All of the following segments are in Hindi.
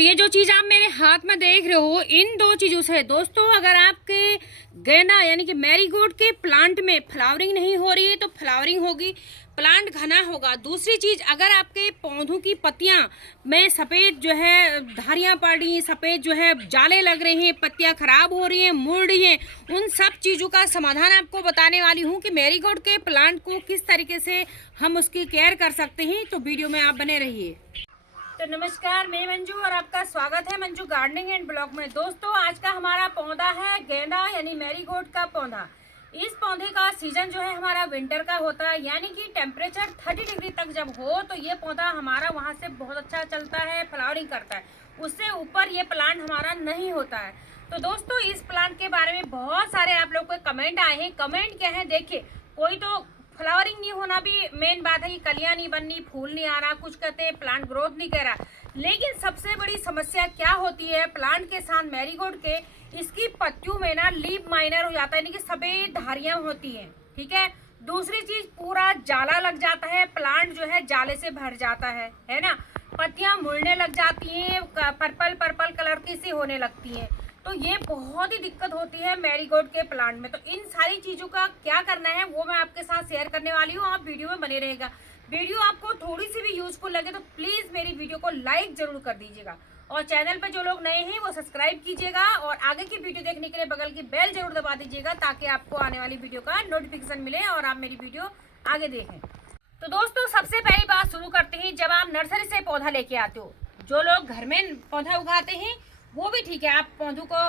ये जो चीज़ आप मेरे हाथ में देख रहे हो, इन दो चीज़ों से दोस्तों, अगर आपके गेंदा यानी कि मैरीगोल्ड के प्लांट में फ्लावरिंग नहीं हो रही है तो फ्लावरिंग होगी, प्लांट घना होगा। दूसरी चीज़, अगर आपके पौधों की पत्तियां में सफ़ेद जो है धारियां पड़ रही हैं, सफ़ेद जो है जाले लग रहे हैं, पत्तियां खराब हो रही हैं, मुड़ रही हैं, उन सब चीज़ों का समाधान आपको बताने वाली हूँ कि मैरीगोल्ड के प्लांट को किस तरीके से हम उसकी केयर कर सकते हैं। तो वीडियो में आप बने रहिए। तो नमस्कार, मैं मंजू और आपका स्वागत है मंजू गार्डनिंग एंड ब्लॉग में। दोस्तों, आज का हमारा पौधा है गेंदा यानी मैरीगोल्ड का पौधा। इस पौधे का सीजन जो है हमारा विंटर का होता है, यानी कि टेम्परेचर 30 डिग्री तक जब हो तो ये पौधा हमारा वहाँ से बहुत अच्छा चलता है, फ्लावरिंग करता है। उससे ऊपर ये प्लांट हमारा नहीं होता है। तो दोस्तों, इस प्लांट के बारे में बहुत सारे आप लोग को कमेंट आए हैं। कमेंट क्या है देखिए, कोई तो फ्लावरिंग नहीं होना भी मेन बात है कि कलियां नहीं बननी, फूल नहीं आ रहा, कुछ कहते हैं प्लांट ग्रोथ नहीं कर रहा। लेकिन सबसे बड़ी समस्या क्या होती है प्लांट के साथ मैरीगोल्ड के, इसकी पत्तियों में ना लीफ माइनर हो जाता है, यानी कि सफेद धारियां होती हैं। ठीक है। दूसरी चीज, पूरा जाला लग जाता है, प्लांट जो है जाले से भर जाता है ना। पत्तियां मुड़ने लग जाती हैं, पर्पल पर्पल कलर की सी होने लगती हैं। तो ये बहुत ही दिक्कत होती है मैरीगोल्ड के प्लांट में। तो इन सारी चीज़ों का क्या करना है वो मैं आपके साथ शेयर करने वाली हूँ। आप वीडियो में बने रहेगा। वीडियो आपको थोड़ी सी भी यूजफुल लगे तो प्लीज़ मेरी वीडियो को लाइक जरूर कर दीजिएगा, और चैनल पर जो लोग नए हैं वो सब्सक्राइब कीजिएगा, और आगे की वीडियो देखने के लिए बगल की बेल जरूर दबा दीजिएगा, ताकि आपको आने वाली वीडियो का नोटिफिकेशन मिले और आप मेरी वीडियो आगे देखें। तो दोस्तों, सबसे पहली बात शुरू करते हैं। जब आप नर्सरी से पौधा लेके आते हो, जो लोग घर में पौधा उगाते हैं वो भी ठीक है, आप पौधों को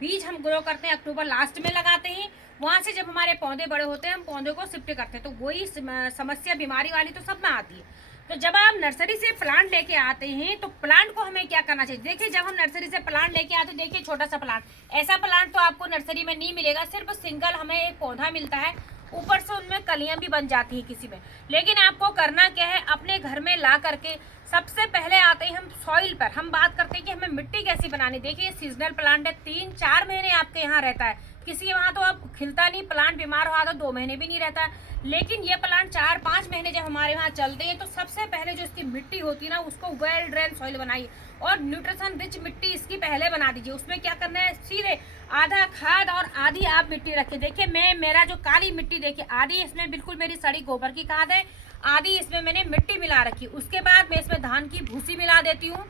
बीज हम ग्रो करते हैं अक्टूबर लास्ट में लगाते हैं। वहाँ से जब हमारे पौधे बड़े होते हैं हम पौधे को शिफ्ट करते हैं। तो वही समस्या बीमारी वाली तो सब में आती है। तो जब आप नर्सरी से प्लांट लेके आते हैं तो प्लांट को हमें क्या करना चाहिए। देखिए, जब हम नर्सरी से प्लांट लेके आते हैं, देखिए छोटा सा प्लांट, ऐसा प्लांट तो आपको नर्सरी में नहीं मिलेगा। सिर्फ सिंगल हमें एक पौधा मिलता है, ऊपर से उनमें कलियां भी बन जाती हैं किसी में। लेकिन आपको करना क्या है, अपने घर में ला करके सबसे पहले आते हैं हम सॉइल पर। हम बात करते हैं कि हमें मिट्टी कैसी बनानी। देखिए, सीजनल प्लांट है, 3-4 महीने आपके यहाँ रहता है। किसी के वहाँ तो अब खिलता नहीं, प्लांट बीमार हुआ तो 2 महीने भी नहीं रहता है। लेकिन ये प्लांट 4-5 महीने जब हमारे वहाँ चलते हैं तो सबसे पहले जो इसकी मिट्टी होती है ना, उसको वेल ड्रेन सॉइल बनाइए, और न्यूट्रिशन रिच मिट्टी इसकी पहले बना दीजिए। उसमें क्या करना है, सीधे आधा खाद और आधी आप मिट्टी रखिए। देखिए, मेरा जो काली मिट्टी देखिए, आधी इसमें बिल्कुल मेरी सड़ी गोबर की खाद है, आधी इसमें मैंने मिट्टी मिला रखी। उसके बाद मैं इसमें धान की भूसी मिला देती हूँ,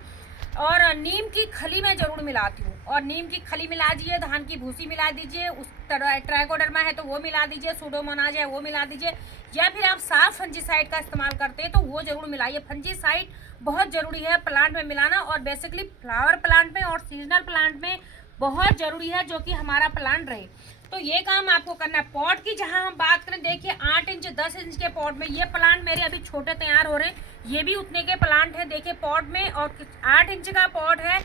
और नीम की खली मैं जरूर मिलाती हूँ। और नीम की खली मिला दीजिए, धान की भूसी मिला दीजिए, उस ट्राइकोडर्मा है तो वो मिला दीजिए, सूडोमोनाज है वो मिला दीजिए, या फिर आप साफ फंजीसाइड का इस्तेमाल करते हैं तो वो जरूर मिलाइए। फंजीसाइड बहुत ज़रूरी है प्लांट में मिलाना, और बेसिकली फ्लावर प्लांट में और सीजनल प्लांट में बहुत ज़रूरी है, जो कि हमारा प्लांट रहे। तो ये काम आपको करना है। पॉट की जहां हम बात करें, देखिए 8 इंच 10 इंच के पॉट में, ये प्लांट मेरे अभी छोटे तैयार हो रहे हैं, ये भी उतने के प्लांट है देखिए पॉट में, और 8 इंच का पॉट है।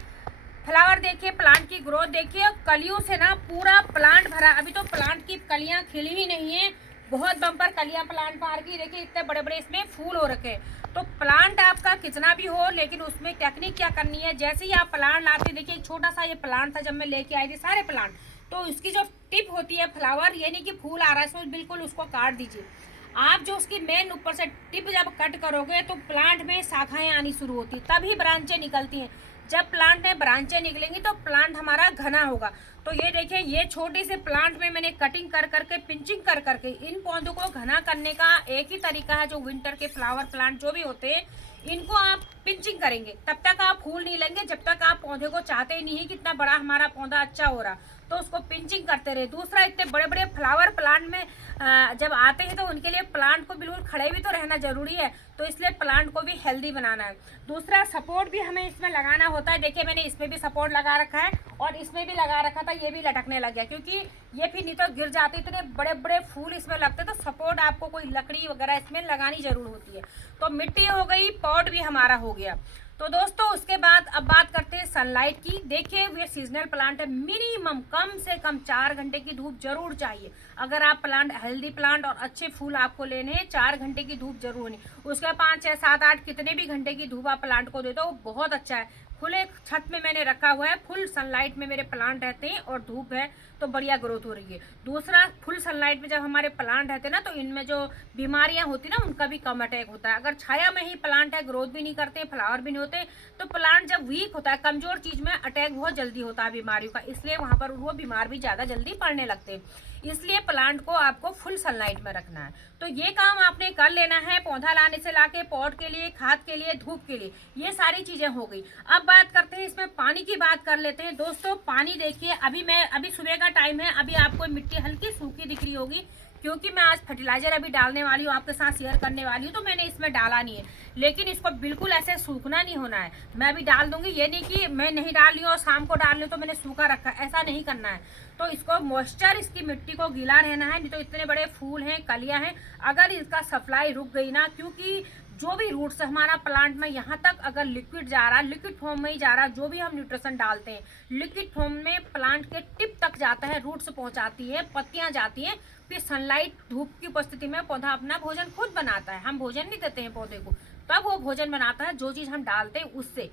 फ्लावर देखिए, प्लांट की ग्रोथ देखिए, कलियों से ना पूरा प्लांट भरा। अभी तो प्लांट की कलियां खिली ही नहीं है, बहुत बम्पर कलियां प्लांट पार की। देखिए इतने बड़े बड़े इसमें फूल हो रखे हैं। तो प्लांट आपका कितना भी हो, लेकिन उसमें टेक्निक क्या करनी है। जैसे ही आप प्लांट लाते, देखिए छोटा सा ये प्लांट था जब मैं लेके आई थी सारे प्लांट, तो इसकी जो टिप होती है फ्लावर, यानी कि फूल आ रहा है इसमें, बिल्कुल उसको काट दीजिए। आप जो उसकी मेन ऊपर से टिप जब कट करोगे तो प्लांट में शाखाएं आनी शुरू होती है, तभी ब्रांचें निकलती हैं। जब प्लांट में ब्रांचें निकलेंगी तो प्लांट हमारा घना होगा। तो ये देखिए, ये छोटे से प्लांट में मैंने कटिंग कर करके, पिंचिंग कर करके इन पौधों को घना करने का एक ही तरीका है। जो विंटर के फ्लावर प्लांट जो भी होते हैं, इनको आप पिंचिंग करेंगे तब तक आप फूल नहीं लेंगे, जब तक आप पौधे को चाहते ही नहीं है कि इतना बड़ा हमारा पौधा अच्छा हो रहा, तो उसको पिंचिंग करते रहे। दूसरा, इतने बड़े बड़े फ्लावर प्लांट में जब आते हैं तो उनके लिए प्लांट को बिल्कुल खड़े भी तो रहना जरूरी है, तो इसलिए प्लांट को भी हेल्दी बनाना है। दूसरा, सपोर्ट भी हमें इसमें लगाना होता है। देखिए, मैंने इसमें भी सपोर्ट लगा रखा है, और इसमें भी लगा रखा था, ये भी लटकने लग गया, क्योंकि ये फिर नहीं तो गिर जाते, इतने बड़े बड़े फूल इसमें लगते। तो सपोर्ट आपको कोई लकड़ी वगैरह इसमें लगानी जरूर होती है। तो मिट्टी हो गई, पॉट भी हमारा हो गया। तो दोस्तों, उसके बाद अब बात करते हैं सनलाइट की। देखिए, ये सीजनल प्लांट है, मिनिमम कम से कम 4 घंटे की धूप जरूर चाहिए। अगर आप प्लांट हेल्दी प्लांट और अच्छे फूल आपको लेने हैं, 4 घंटे की धूप जरूर होनी। उसके 5, 6, 7, 8 कितने भी घंटे की धूप आप प्लांट को दे दो, बहुत अच्छा है। खुले छत में मैंने रखा हुआ है, फुल सनलाइट में मेरे प्लांट रहते हैं और धूप है तो बढ़िया ग्रोथ हो रही है। दूसरा, फुल सनलाइट में जब हमारे प्लांट रहते हैं ना तो इनमें जो बीमारियां होती है ना उनका भी कम अटैक होता है। अगर छाया में ही प्लांट है, ग्रोथ भी नहीं करते, फ्लावर भी नहीं होते, तो प्लांट जब वीक होता है, कमजोर चीज में अटैक बहुत जल्दी होता है बीमारियों का, इसलिए वहां पर वो बीमार भी ज्यादा जल्दी पड़ने लगते हैं। इसलिए प्लांट को आपको फुल सनलाइट में रखना है। तो ये काम आपने कर लेना है, पौधा लाने से लाके पॉट के लिए, खाद के लिए, धूप के लिए, ये सारी चीजें हो गई। अब बात करते हैं इसमें पानी की बात कर लेते हैं। दोस्तों पानी देखिए, अभी सुबह का टाइम है, अभी आपको मिट्टी हल्की सूखी दिख रही होगी क्योंकि मैं आज फर्टिलाइजर अभी डालने वाली हूँ, आपके साथ शेयर करने वाली हूँ, तो मैंने इसमें डाला नहीं है। लेकिन इसको बिल्कुल ऐसे सूखना नहीं होना है, मैं अभी डाल दूंगी। ये नहीं कि मैं नहीं डाल रही हूँ और शाम को डाल रही हूँ तो मैंने सूखा रखा, ऐसा नहीं करना है। तो इसको मॉइस्चर, इसकी मिट्टी को गीला रहना है, नहीं तो इतने बड़े फूल हैं, कलियां हैं, अगर इसका सप्लाई रुक गई ना, क्योंकि जो भी रूट्स हमारा प्लांट में यहाँ तक अगर लिक्विड जा रहा है, लिक्विड फॉर्म में ही जा रहा है, जो भी हम न्यूट्रिशन डालते हैं लिक्विड फॉर्म में प्लांट के टिप तक जाता है, रूट्स पहुंचाती है, पत्तियां जाती हैं, फिर सनलाइट, धूप की उपस्थिति में पौधा अपना भोजन खुद बनाता है। हम भोजन नहीं देते हैं पौधे को, तब वो भोजन बनाता है, जो चीज हम डालते हैं उससे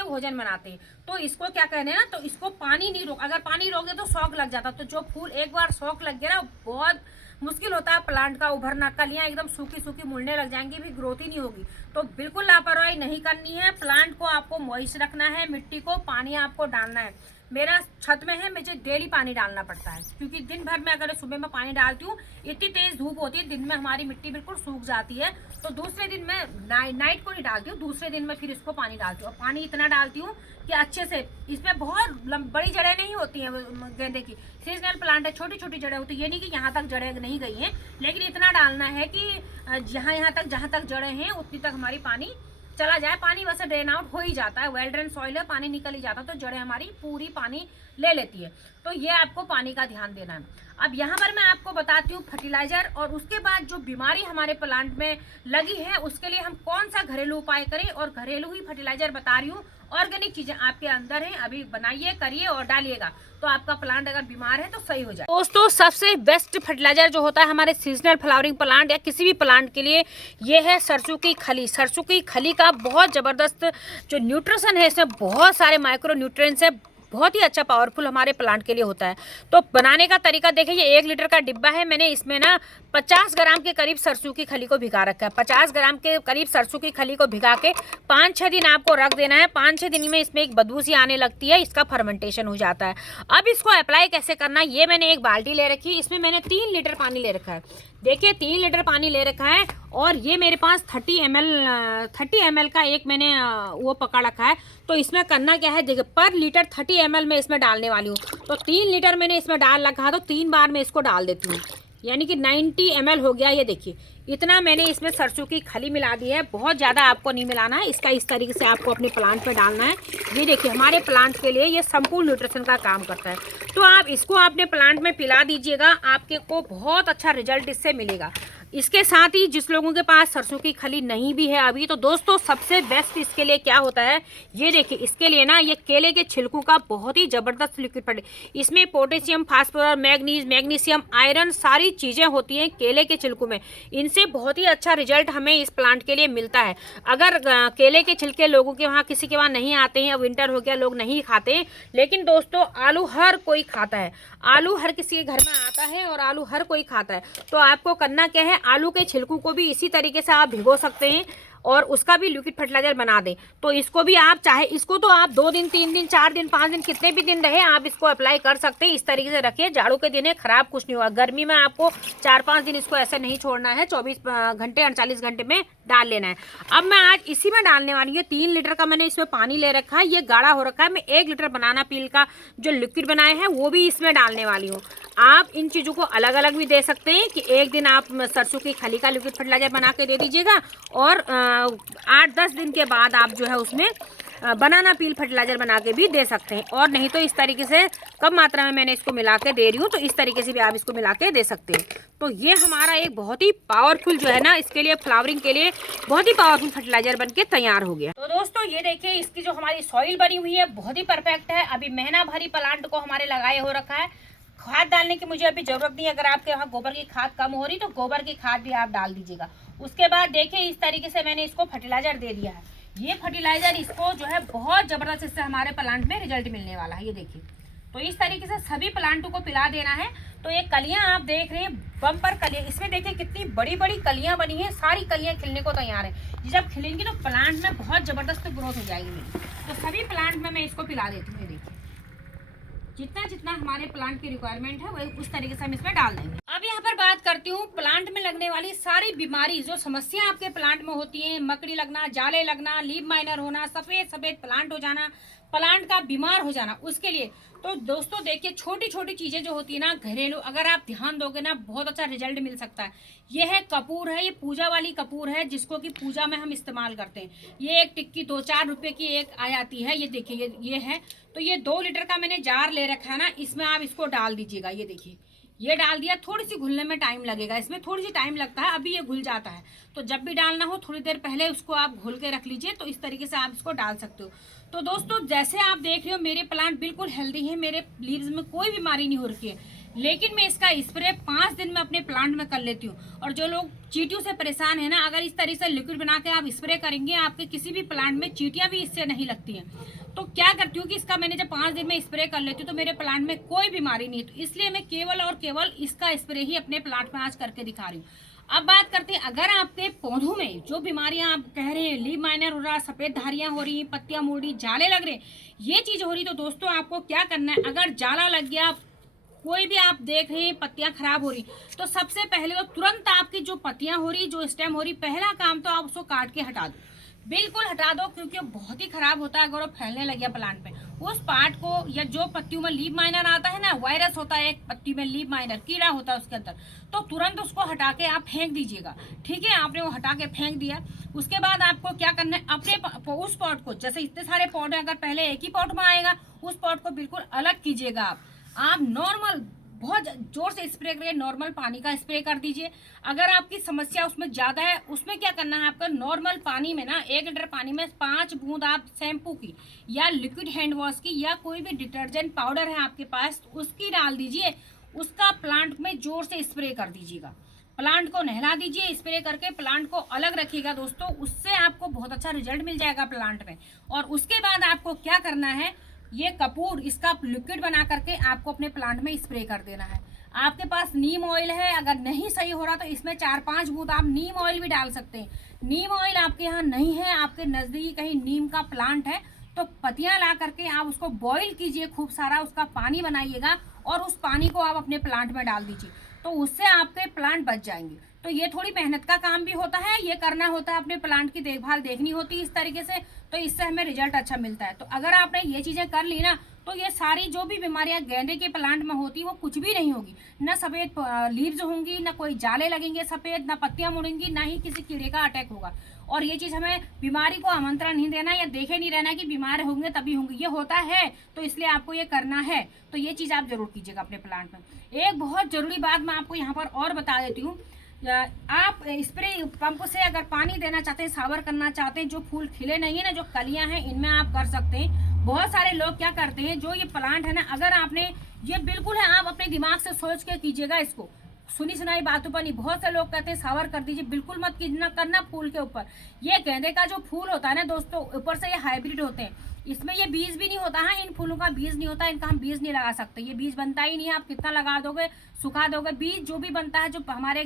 वो भोजन बनाते हैं। तो इसको क्या कहने हैं ना, तो इसको पानी नहीं रोक, अगर पानी रोके तो शौक लग जाता, तो जो फूल एक बार शौक लग गया ना, बहुत मुश्किल होता है प्लांट का उभरना, कलियां एकदम सूखी सूखी मुड़ने लग जाएंगी, भी ग्रोथ ही नहीं होगी। तो बिल्कुल लापरवाही नहीं करनी है, प्लांट को आपको मॉइस्ट रखना है, मिट्टी को पानी आपको डालना है। मेरा छत में है, मुझे डेली पानी डालना पड़ता है, क्योंकि दिन भर में अगर सुबह में पानी डालती हूँ, इतनी तेज धूप होती है, दिन में हमारी मिट्टी बिल्कुल सूख जाती है। तो दूसरे दिन में नाइट को नहीं डालती हूँ, दूसरे दिन में फिर इसको पानी डालती हूँ, और पानी इतना डालती हूँ कि अच्छे से, इसमें बहुत बड़ी जड़ें नहीं होती हैं गेंदे की, सीजनल प्लांट है, छोटी छोटी जड़ें होती है, ये नहीं कि यहाँ तक जड़ें नहीं गई हैं, लेकिन इतना डालना है कि जहाँ तक जड़ें हैं उतनी तक हमारी पानी चला जाए। पानी वैसे ड्रेन आउट हो ही जाता है, वेल ड्रेन सॉइल है, पानी निकल ही जाता है, तो जड़ें हमारी पूरी पानी ले लेती है। तो ये आपको पानी का ध्यान देना है। अब यहाँ पर मैं आपको बताती हूँ फर्टिलाइजर, और उसके बाद जो बीमारी हमारे प्लांट में लगी है उसके लिए हम कौन सा घरेलू उपाय करें, और घरेलू ही फर्टिलाइजर बता रही हूँ, ऑर्गेनिक चीजें आपके अंदर हैं, अभी बनाइए, करिए और डालिएगा, तो आपका प्लांट अगर बीमार है तो सही हो जाए। दोस्तों सबसे बेस्ट फर्टिलाइजर जो होता है हमारे सीजनल फ्लावरिंग प्लांट या किसी भी प्लांट के लिए, ये है सरसों की खली। सरसों की खली का बहुत जबरदस्त जो न्यूट्रिशन है, इसमें बहुत सारे माइक्रो न्यूट्रिएंट्स है, बहुत ही अच्छा पावरफुल हमारे प्लांट के लिए होता है। तो बनाने का तरीका देखिए, ये 1 लीटर का डिब्बा है, मैंने इसमें ना 50 ग्राम के करीब सरसों की खली को भिगा रखा है। 50 ग्राम के करीब सरसों की खली को भिगा के 5-6 दिन आपको रख देना है। 5-6 दिन में इसमें एक बदबू सी आने लगती है, इसका फर्मेंटेशन हो जाता है। अब इसको अप्लाई कैसे करना, ये मैंने एक बाल्टी ले रखी है, इसमें मैंने 3 लीटर पानी ले रखा है। देखिए 3 लीटर पानी ले रखा है, और ये मेरे पास 30 ml का एक मैंने वो पकड़ रखा है। तो इसमें करना क्या है, देखिए पर लीटर 30 ml में इसमें डालने वाली हूँ। तो 3 लीटर मैंने इसमें डाल रखा है, तो 3 बार मैं इसको डाल देती हूँ, यानी कि 90 ml हो गया। ये देखिए इतना मैंने इसमें सरसों की खली मिला दी है, बहुत ज़्यादा आपको नहीं मिलाना है, इसका इस तरीके से आपको अपने प्लांट पे डालना है। ये देखिए हमारे प्लांट के लिए ये संपूर्ण न्यूट्रिशन का काम करता है। तो आप इसको अपने प्लांट में पिला दीजिएगा, आपके को बहुत अच्छा रिजल्ट इससे मिलेगा। इसके साथ ही जिस लोगों के पास सरसों की खली नहीं भी है अभी, तो दोस्तों सबसे बेस्ट इसके लिए क्या होता है, ये देखिए इसके लिए ना ये केले के छिलकों का बहुत ही ज़बरदस्त लिक्विड फर्ट, इसमें पोटेशियम, फास्फोरस, मैग्नीशियम, आयरन सारी चीज़ें होती हैं केले के छिलकों में। इनसे बहुत ही अच्छा रिजल्ट हमें इस प्लांट के लिए मिलता है। अगर केले के छिलके लोगों के वहाँ किसी के वहाँ नहीं आते हैं, अब विंटर हो गया लोग नहीं खाते, लेकिन दोस्तों आलू हर कोई खाता है, आलू हर किसी के घर में आता है और आलू हर कोई खाता है। तो आपको करना क्या है, आलू के छिलकों को भी इसी तरीके से आप भिगो सकते हैं और उसका भी लिक्विड फर्टिलाइजर बना दें। तो इसको भी आप चाहे, इसको तो आप 2 दिन, 3 दिन, 4 दिन, 5 दिन, कितने भी दिन रहे आप इसको अप्लाई कर सकते हैं। इस तरीके से रखिए, जाड़ों के दिन है, खराब कुछ नहीं हुआ। गर्मी में आपको 4-5 दिन इसको ऐसे नहीं छोड़ना है, 24 घंटे 48 घंटे में डाल लेना है। अब मैं आज इसी में डालने वाली हूँ। 3 लीटर का मैंने इसमें पानी ले रखा है, ये गाढ़ा हो रखा है। मैं 1 लीटर बनाना पील का जो लिक्विड बनाए हैं वो भी इसमें डालने वाली हूँ। आप इन चीज़ों को अलग अलग भी दे सकते हैं कि एक दिन आप सरसों की खली का लिक्विड फर्टिलाइजर बना के दे दीजिएगा और 8-10 दिन के बाद आप जो है उसमें बनाना पील फर्टिलाइजर बना के भी दे सकते हैं। और नहीं तो इस तरीके से कम मात्रा में मैंने इसको मिला के दे रही हूँ, तो इस तरीके से भी आप इसको मिला के दे सकते हैं। तो ये हमारा एक बहुत ही पावरफुल जो है ना, इसके लिए फ्लावरिंग के लिए बहुत ही पावरफुल फर्टिलाइजर बन के तैयार हो गया। तो दोस्तों ये देखिए इसकी जो हमारी सॉइल बनी हुई है बहुत ही परफेक्ट है। अभी महीना भरी प्लांट को हमारे लगाए हो रखा है। खाद डालने की मुझे अभी जरूरत नहीं है। अगर आपके वहाँ गोबर की खाद कम हो रही तो गोबर की खाद भी आप डाल दीजिएगा। उसके बाद देखिए इस तरीके से मैंने इसको फर्टिलाइजर दे दिया है। ये फर्टिलाइजर इसको जो है बहुत जबरदस्त इससे हमारे प्लांट में रिजल्ट मिलने वाला है। ये देखिए, तो इस तरीके से सभी प्लांटों को पिला देना है। तो ये कलियां आप देख रहे हैं, बम्पर कलियां, इसमें देखिए कितनी बड़ी बड़ी कलियां बनी हैं, सारी कलियां खिलने को तैयार है। ये जब खिलेंगी तो प्लांट में बहुत जबरदस्त ग्रोथ हो जाएगी मेरी। तो सभी प्लांट में मैं इसको पिला देती हूँ। देखिए जितना जितना हमारे प्लांट की रिक्वायरमेंट है वही उस तरीके से हम इसमें डाल देंगे। अब यहाँ पर बात करती हूँ प्लांट में लगने वाली सारी बीमारी, जो समस्या आपके प्लांट में होती है, मकड़ी लगना, जाले लगना, लीफ माइनर होना, सफेद सफेद प्लांट हो जाना, प्लांट का बीमार हो जाना, उसके लिए तो दोस्तों देखिए छोटी छोटी चीजें जो होती है ना घरेलू, अगर आप ध्यान दोगे ना बहुत अच्छा रिजल्ट मिल सकता है। ये है कपूर है, ये पूजा वाली कपूर है जिसको कि पूजा में हम इस्तेमाल करते हैं। ये एक टिक्की 2-4 रुपए की एक आ जाती है। ये देखिए ये है, तो ये 2 लीटर का मैंने जार ले रखा है ना, इसमें आप इसको डाल दीजिएगा। ये देखिए ये डाल दिया, थोड़ी सी घुलने में टाइम लगेगा, इसमें थोड़ी सी टाइम लगता है, अभी ये घुल जाता है। तो जब भी डालना हो थोड़ी देर पहले उसको आप घोल के रख लीजिए, तो इस तरीके से आप इसको डाल सकते हो। तो दोस्तों जैसे आप देख रहे हो मेरे प्लांट बिल्कुल हेल्दी है, मेरे लीव्स में कोई बीमारी नहीं हो रही है, लेकिन मैं इसका स्प्रे 5 दिन में अपने प्लांट में कर लेती हूँ। और जो लोग चींटियों से परेशान है ना, अगर इस तरीके से लिक्विड बना के आप स्प्रे करेंगे, आपके किसी भी प्लांट में चींटियां भी इससे नहीं लगती हैं। तो क्या करती हूँ कि इसका मैंने जब 5 दिन में स्प्रे कर लेती हूँ तो मेरे प्लांट में कोई बीमारी नहीं है। तो इसलिए मैं केवल और केवल इसका स्प्रे ही अपने प्लांट में आज करके दिखा रही हूँ। अब बात करते हैं, अगर आपके पौधों में जो बीमारियां आप कह रहे हैं, लीफ माइनर हो रहा, सफेद धारियां हो रही, पत्तियां मुड़ रही, जाले लग रहे, ये चीज हो रही, तो दोस्तों आपको क्या करना है, अगर जाला लग गया, कोई भी आप देख रहे हैं पत्तियां खराब हो रही, तो सबसे पहले तो तुरंत आपकी जो पत्तियां हो रही, जो स्टेम हो रही, पहला काम तो आप उसको काट के हटा दो, बिल्कुल हटा दो, क्योंकि बहुत ही खराब होता है अगर वो फैलने लग गया प्लांट में। उस पार्ट को, या जो पत्तियों में लीफ माइनर आता है ना, वायरस होता है एक पत्ती में, लीफ माइनर कीड़ा होता है उसके अंदर, तो तुरंत उसको हटा के आप फेंक दीजिएगा। ठीक है, आपने वो हटा के फेंक दिया, उसके बाद आपको क्या करना है, अपने उस पॉट को, जैसे इतने सारे पॉट है, अगर पहले एक ही पॉट में आएगा, उस पॉट को बिल्कुल अलग कीजिएगा। आप नॉर्मल बहुत जोर से स्प्रे करके नॉर्मल पानी का स्प्रे कर दीजिए। अगर आपकी समस्या उसमें ज्यादा है, उसमें क्या करना है, आपका नॉर्मल पानी में ना 1 लीटर पानी में 5 बूंद आप शैम्पू की या लिक्विड हैंड वॉश की या कोई भी डिटर्जेंट पाउडर है आपके पास, उसकी डाल दीजिए, उसका प्लांट में जोर से स्प्रे कर दीजिएगा। प्लांट को नहला दीजिए, स्प्रे करके प्लांट को अलग रखिएगा दोस्तों, उससे आपको बहुत अच्छा रिजल्ट मिल जाएगा प्लांट में। और उसके बाद आपको क्या करना है, ये कपूर इसका लिक्विड बना करके आपको अपने प्लांट में स्प्रे कर देना है। आपके पास नीम ऑयल है, अगर नहीं सही हो रहा तो इसमें 4-5 बूंद आप नीम ऑयल भी डाल सकते हैं। नीम ऑयल आपके यहाँ नहीं है, आपके नजदीक कहीं नीम का प्लांट है, तो पत्तियां ला करके आप उसको बॉईल कीजिए, खूब सारा उसका पानी बनाइएगा और उस पानी को आप अपने प्लांट में डाल दीजिए, तो उससे आपके प्लांट बच जाएंगे। तो ये थोड़ी मेहनत का काम भी होता है, ये करना होता है, अपने प्लांट की देखभाल देखनी होती है इस तरीके से, तो इससे हमें रिजल्ट अच्छा मिलता है। तो अगर आपने ये चीजें कर ली ना, तो ये सारी जो भी बीमारियां गेंदे के प्लांट में होती वो कुछ भी नहीं होगी, ना सफेद लीव्स होंगी, ना कोई जाले लगेंगे सफेद, ना पत्तियां मुड़ेंगी, ना ही किसी कीड़े का अटैक होगा। और ये चीज हमें बीमारी को आमंत्रण नहीं देना या देखे नहीं रहना कि बीमार होंगे तभी होंगे, ये होता है तो इसलिए आपको ये करना है। तो ये चीज आप जरूर कीजिएगा अपने प्लांट में। एक बहुत जरूरी बात मैं आपको यहाँ पर और बता देती हूँ, आप स्प्रे पंप से अगर पानी देना चाहते हैं, सावर करना चाहते हैं, जो फूल खिले नहीं है ना, जो कलियां हैं, इनमें आप कर सकते हैं। बहुत सारे लोग क्या करते हैं, जो ये प्लांट है ना, अगर आपने ये बिल्कुल है, आप अपने दिमाग से सोच के कीजिएगा इसको, सुनी सुनाई बातों पर नहीं। बहुत से लोग कहते हैं सावर कर दीजिए, बिल्कुल मत कीजिए करना फूल के ऊपर। ये गेंदे का जो फूल होता है ना दोस्तों, ऊपर से ये हाइब्रिड होते हैं, इसमें ये बीज भी नहीं होता है, इन फूलों का बीज नहीं होता, इनका हम बीज नहीं लगा सकते, ये बीज बनता ही नहीं है। आप कितना लगा दोगे, सुखा दोगे, बीज जो भी बनता है, जो हमारे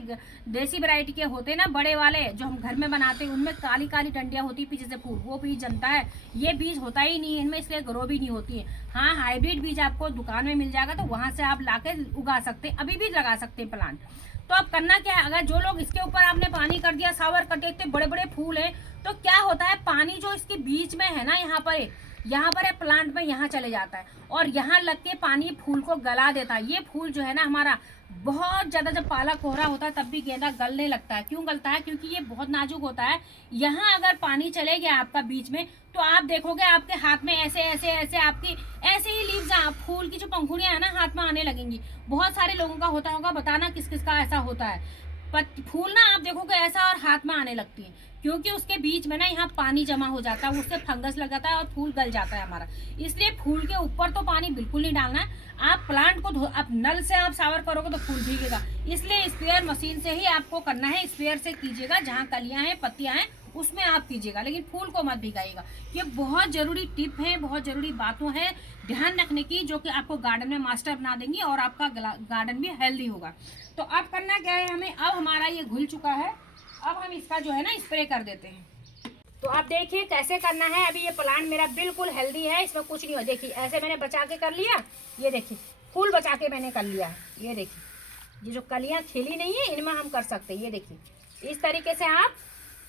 देसी वैरायटी के होते हैं ना, बड़े वाले जो हम घर में बनाते हैं, उनमें काली काली डंडियां होती है पीछे से फूल, वो बीज जनता है, ये बीज होता ही नहीं है इनमें, इसलिए ग्रो भी नहीं होती है। हाँ, हाइब्रिड बीज आपको दुकान में मिल जाएगा, तो वहां से आप लाके उगा सकते हैं, अभी भी लगा सकते हैं प्लांट। तो अब करना क्या है, अगर जो लोग इसके ऊपर आपने पानी कर दिया, सावर कर दिया, इतने बड़े बड़े फूल है, तो क्या होता है, पानी जो इसके बीच में है ना, यहाँ पर है प्लांट में, यहाँ चले जाता है और यहाँ लग के पानी फूल को गला देता है। ये फूल जो है ना हमारा, बहुत ज्यादा जब पाला कोहरा होता है तब भी गेंदा गलने लगता है। क्यों गलता है, क्योंकि ये बहुत नाजुक होता है। यहाँ अगर पानी चले गया आपका बीच में, तो आप देखोगे आपके हाथ में ऐसे ऐसे ऐसे आपकी ऐसे ही लीव्स, फूल की जो पंखुड़ियां है ना, हाथ में आने लगेंगी। बहुत सारे लोगों का होता होगा, बताना किस किस का ऐसा होता है। फूल ना आप देखोगे ऐसा और हाथ में आने लगती है, क्योंकि उसके बीच में ना यहाँ पानी जमा हो जाता है, उससे फंगस लग जाता है और फूल गल जाता है हमारा। इसलिए फूल के ऊपर तो पानी बिल्कुल नहीं डालना है। आप प्लांट को आप नल से आप सावर करोगे तो फूल भीगेगा, इसलिए स्प्रेयर मशीन से ही आपको करना है, स्प्रेयर से कीजिएगा। जहाँ कलियां हैं, पत्तियां हैं, उसमें आप कीजिएगा, लेकिन फूल को मत भिगाइएगा। ये बहुत ज़रूरी टिप है, बहुत ज़रूरी बातों है ध्यान रखने की, जो कि आपको गार्डन में मास्टर बना देंगी और आपका गार्डन भी हेल्दी होगा। तो अब करना क्या है हमें, अब हमारा ये घुल चुका है, अब हम इसका जो है ना स्प्रे कर देते हैं। तो आप देखिए कैसे करना है। अभी ये प्लांट मेरा बिल्कुल हेल्दी है, इसमें कुछ नहीं हो। देखिए ऐसे मैंने बचा के कर लिया, ये देखिए फूल बचा के मैंने कर लिया है। ये देखिए ये जो कलियां खिली नहीं है इनमें हम कर सकते हैं। ये देखिए इस तरीके से आप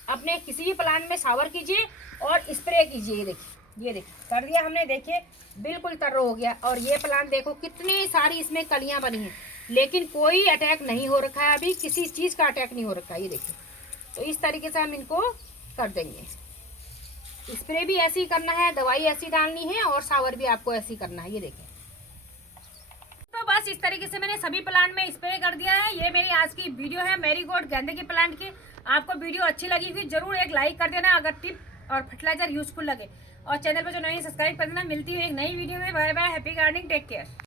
अपने किसी भी प्लांट में शावर कीजिए और स्प्रे कीजिए। ये देखिए कर दिया हमने, देखिए बिल्कुल तर्रो हो गया। और ये प्लांट देखो कितनी सारी इसमें कलियां बनी हैं, लेकिन कोई अटैक नहीं हो रखा है, अभी किसी चीज़ का अटैक नहीं हो रखा है। ये देखिए तो इस तरीके से हम इनको कर देंगे। स्प्रे भी ऐसे ही करना है, दवाई ऐसी डालनी है और शावर भी आपको ऐसे ही करना है। ये देखिए तो बस इस तरीके से मैंने सभी प्लांट में स्प्रे कर दिया है। ये मेरी आज की वीडियो है मैरीगोल्ड गेंदे के प्लांट की। आपको वीडियो अच्छी लगी हुई जरूर एक लाइक कर देना अगर टिप और फर्टिलाइजर यूजफुल लगे, और चैनल पर जो नई सब्सक्राइब कर देना। मिलती है एक नई वीडियो में। Bye bye, happy gardening, take care.